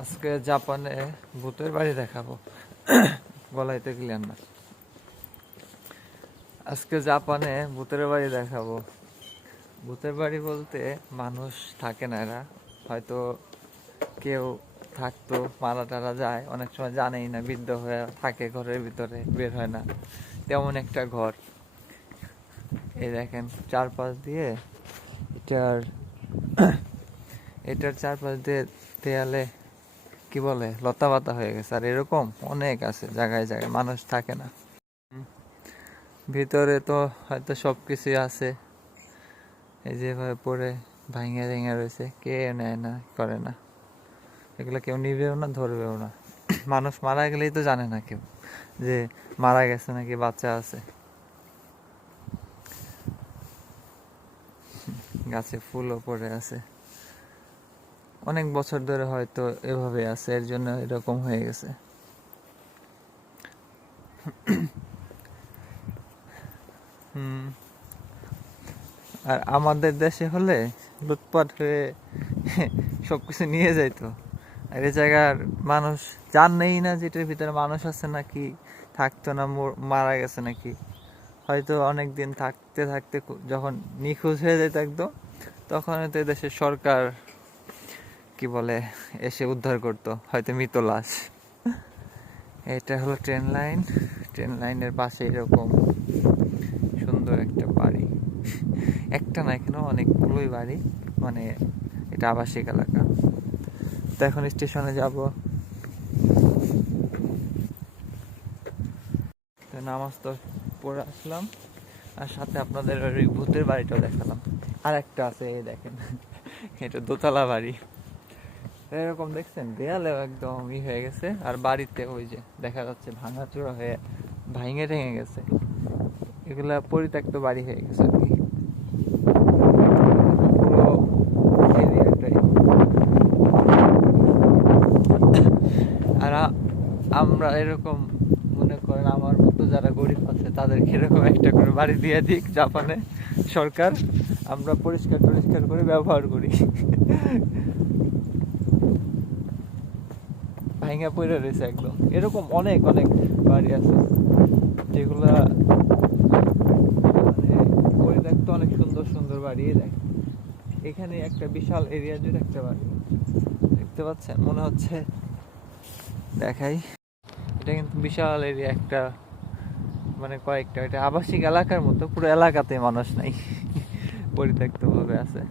আজকে জাপানে ভূতের বাড়ি দেখাবো। বলাইতে ক্লিয়ার না। আজকে জাপানে ভূতের বাড়ি দেখাবো। ভূতের বাড়ি বলতে মানুষ থাকে না, এরা হয়তো কেউ থাকতো, মারা টারা যায়, অনেক সময় জানেই না, বৃদ্ধ হয়ে থাকে ঘরের ভিতরে, বের হয় না, তেমন একটা ঘর। এই দেখেন চারপাশ দিয়ে এটার এটার চারপাশ দিয়ে দেয়ালে কি বলে লতা পাতা হয়ে গেছে, আর এরকম অনেক আছে জায়গায় জায়গায়, মানুষ থাকে না। ভিতরে তো হয়তো সবকিছুই আছে, এই যেভাবে পড়ে ভাঙে ভেঙে রয়েছে, কে নেয় না, করে না, এগুলো কেউ নিবেও না, ধরবেও না। মানুষ মারা গেলেই তো জানে না কেউ যে মারা গেছে নাকি বাচ্চা আছে। গাছে ফুলও পড়ে আছে, অনেক বছর ধরে হয়তো এভাবে আছে, এর জন্য এরকম হয়ে গেছে। আর আমাদের দেশে হলে লুটপাট হয়ে সবকিছু নিয়ে যাইতো, আর এই জায়গার মানুষ জানেই না যে এটার ভিতরে মানুষ আছে নাকি, থাকতো না, মারা গেছে নাকি। হয়তো অনেক দিন থাকতে থাকতে যখন নিখোঁজ হয়ে যেত একদম, তখন হয়তো দেশের সরকার কি বলে এসে উদ্ধার করতো হয়তো মৃত লাশ। এটা হলো ট্রেন লাইন, ট্রেন লাইনের পাশে এরকম সুন্দর একটা বাড়ি, একটা না, এখানে অনেকগুলোই বাড়ি, মানে এটা আবাসিক এলাকা। তো এখন স্টেশনে যাব, তো নামাজ তো পড়ে আসলাম, আর সাথে আপনাদের ওই ভূতের বাড়িটাও দেখালাম। আর একটা আছে, এই দেখেন, এটা দোতলা বাড়ি, এরকম দেখছেন দেয়ালে একদম হয়ে গেছে, আর বাড়িতে ওই যে দেখা যাচ্ছে ভাঙাচোরা হয়ে ভাঙে ভেঙে গেছে, এগুলা পরিত্যক্ত বাড়ি হয়ে গেছে আর কি, পুরো এরিয়াটাই। আর আমরা এরকম মনে করেন আমার মতো যারা গরিব আছে তাদেরকে এরকম একটা করে বাড়ি দিয়ে দিক জাপানে সরকার, আমরা পরিষ্কার টরিষ্কার করে ব্যবহার করি। ভাঙা পড়ে রয়েছে একদম, এরকম অনেক অনেক বাড়ি আছে যেগুলা মানে পরিত্যক্ত, অনেক সুন্দর সুন্দর বাড়ি। দেখ এখানে একটা বিশাল এরিয়া জুড়ে একটা বাড়ি দেখতে পাচ্ছেন, মনে হচ্ছে দেখাই, এটা কিন্তু বিশাল এরিয়া একটা, মানে কয়েকটা, এটা আবাসিক এলাকার মতো, পুরো এলাকাতে মানুষ নাই, পরিত্যক্ত ভাবে আছে।